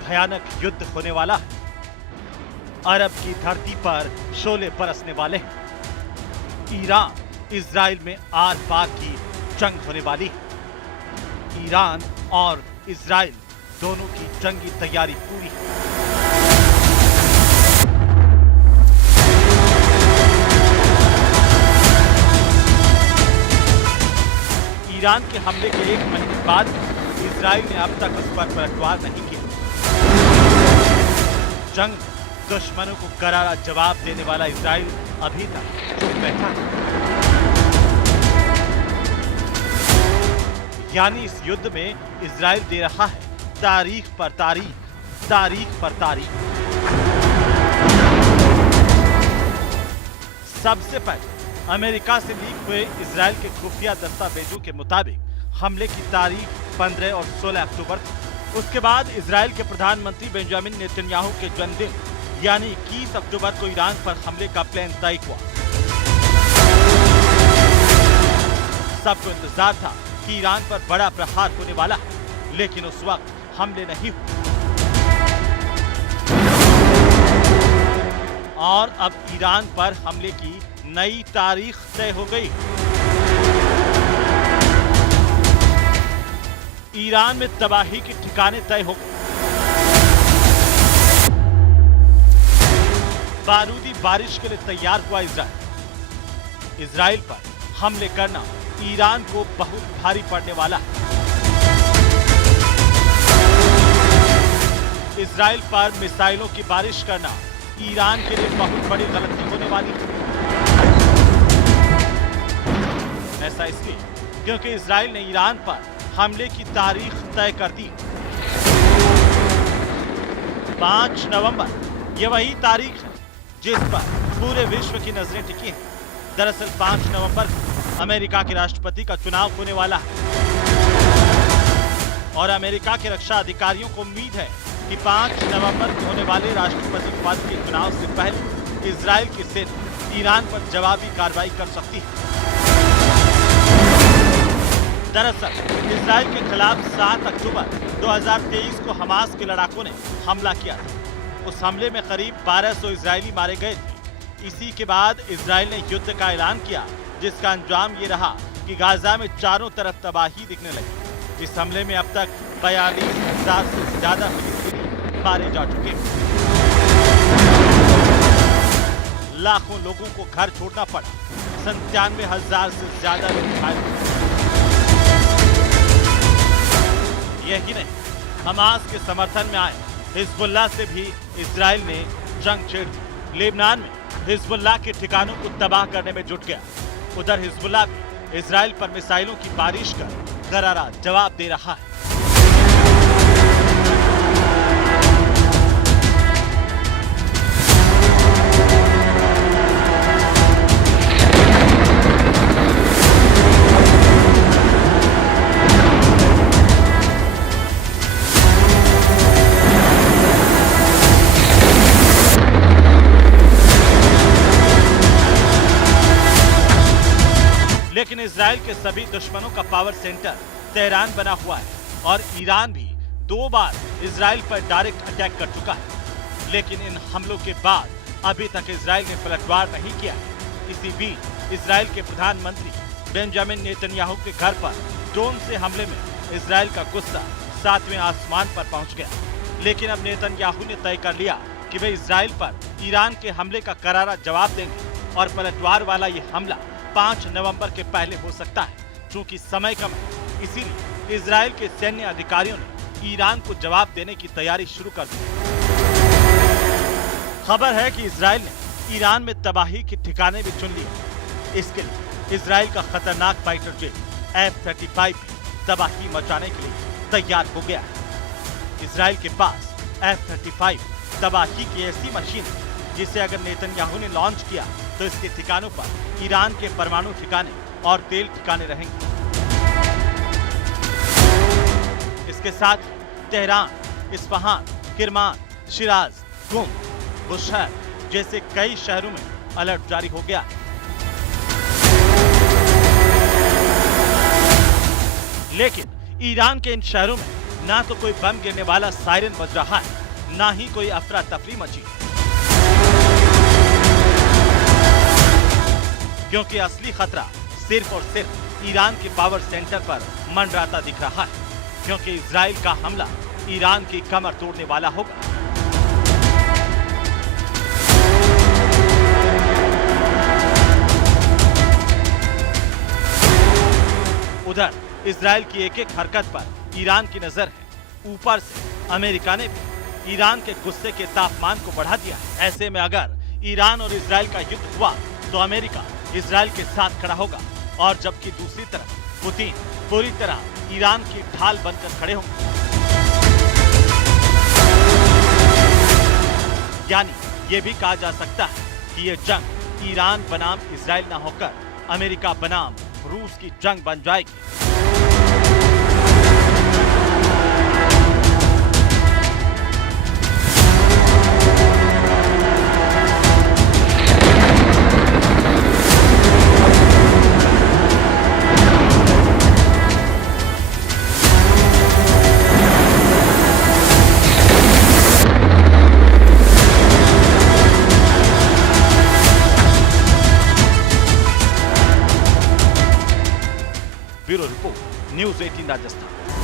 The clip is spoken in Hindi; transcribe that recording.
भयानक युद्ध होने वाला है। अरब की धरती पर शोले बरसने वाले हैं। ईरान इजराइल में आर पार की जंग होने वाली है। ईरान और इजराइल दोनों की जंगी तैयारी पूरी है। ईरान के हमले के एक महीने बाद इजराइल ने अब तक उस पर पलटवार नहीं किया। जंग दुश्मनों को करारा जवाब देने वाला इजराइल अभी तक चुप बैठा है। यानी इस युद्ध में इजराइल दे रहा है तारीख पर तारीख, तारीख पर तारीख। सबसे पहले अमेरिका से लीक हुए इजराइल के खुफिया दस्तावेजों के मुताबिक हमले की तारीख 15 और 16 अक्टूबर थी। उसके बाद इजराइल के प्रधानमंत्री बेंजामिन नेतन्याहू के जन्मदिन यानी 21 अक्टूबर को ईरान पर हमले का प्लान तय हुआ। सबको इंतजार था कि ईरान पर बड़ा प्रहार होने वाला है, लेकिन उस वक्त हमले नहीं हुए। और अब ईरान पर हमले की नई तारीख तय हो गई। ईरान में तबाही के ठिकाने तय हो गए। बारूदी बारिश के लिए तैयार हुआ इजराइल। इजराइल पर हमले करना ईरान को बहुत भारी पड़ने वाला है। इजराइल पर मिसाइलों की बारिश करना ईरान के लिए बहुत बड़ी गलती होने वाली है। ऐसा इसलिए क्योंकि इजराइल ने ईरान पर हमले की तारीख तय कर दी। 5 नवंबर यह वही तारीख है जिस पर पूरे विश्व की नजरें टिकी हैं। दरअसल 5 नवंबर को अमेरिका के राष्ट्रपति का चुनाव होने वाला है और अमेरिका के रक्षा अधिकारियों को उम्मीद है कि 5 नवंबर को होने वाले राष्ट्रपति पद के चुनाव से पहले इजराइल की सेना ईरान पर जवाबी कार्रवाई कर सकती है। दरअसल इजराइल के खिलाफ 7 अक्टूबर 2023 को हमास के लड़ाकों ने हमला किया था। उस हमले में करीब 1200 इजरायली मारे गए थे। इसी के बाद इजराइल ने युद्ध का ऐलान किया, जिसका अंजाम ये रहा कि गाजा में चारों तरफ तबाही दिखने लगी। इस हमले में अब तक 42,000 से ज्यादा फिलिस्तीनी मारे जा चुके हैं। लाखों लोगों को घर छोड़ना पड़ा। 97,000 से ज्यादा लोग घायल हुए। यही नहीं, हमास के समर्थन में आए हिजबुल्लाह से भी इजराइल ने जंग छेड़ दी। लेबनान में हिजबुल्लाह के ठिकानों को तबाह करने में जुट गया। उधर हिजबुल्लाह भी इजराइल पर मिसाइलों की बारिश कर करारा जवाब दे रहा है। लेकिन इजराइल के सभी दुश्मनों का पावर सेंटर तेहरान बना हुआ है और ईरान भी 2 बार इजराइल पर डायरेक्ट अटैक कर चुका है। लेकिन इन हमलों के बाद अभी तक इजराइल ने पलटवार नहीं किया। इसी बीच इजराइल के प्रधानमंत्री बेंजामिन नेतन्याहू के घर पर ड्रोन से हमले में इजराइल का गुस्सा 7वें आसमान पर पहुंच गया। लेकिन अब नेतन्याहू ने तय कर लिया कि वे इजराइल पर ईरान के हमले का करारा जवाब देंगे और पलटवार वाला ये हमला 5 नवंबर के पहले हो सकता है। चूंकि समय कम है, इसीलिए इजराइल के सैन्य अधिकारियों ने ईरान को जवाब देने की तैयारी शुरू कर दी। खबर है कि इजराइल ने ईरान में तबाही के ठिकाने भी चुन लिए। इसके लिए इजराइल का खतरनाक फाइटर जेट F-35 भी तबाही मचाने के लिए तैयार हो गया है। इजराइल के पास F-35 तबाही की ऐसी मशीन है जिसे अगर नेतन्याहू ने लॉन्च किया तो इसके ठिकानों पर ईरान के परमाणु ठिकाने और तेल ठिकाने रहेंगे। इसके साथ तेहरान, इस्फहान, किरमान, शिराज, कुम, बुशहर जैसे कई शहरों में अलर्ट जारी हो गया। लेकिन ईरान के इन शहरों में ना तो कोई बम गिरने वाला सायरन बज रहा है, ना ही कोई अफरा तफरी मची, क्योंकि असली खतरा सिर्फ और सिर्फ ईरान के पावर सेंटर पर मंडराता दिख रहा है, क्योंकि इजराइल का हमला ईरान की कमर तोड़ने वाला होगा। उधर इजराइल की एक एक हरकत पर ईरान की नजर है। ऊपर से अमेरिका ने भी ईरान के गुस्से के तापमान को बढ़ा दिया है। ऐसे में अगर ईरान और इजराइल का युद्ध हुआ तो अमेरिका इजराइल के साथ खड़ा होगा, और जबकि दूसरी तरफ पुतिन पूरी तरह ईरान की ढाल बनकर खड़े होंगे। यानी ये भी कहा जा सकता है कि ये जंग ईरान बनाम इजराइल न होकर अमेरिका बनाम रूस की जंग बन जाएगी। Bureau report, news 18 Rajasthan.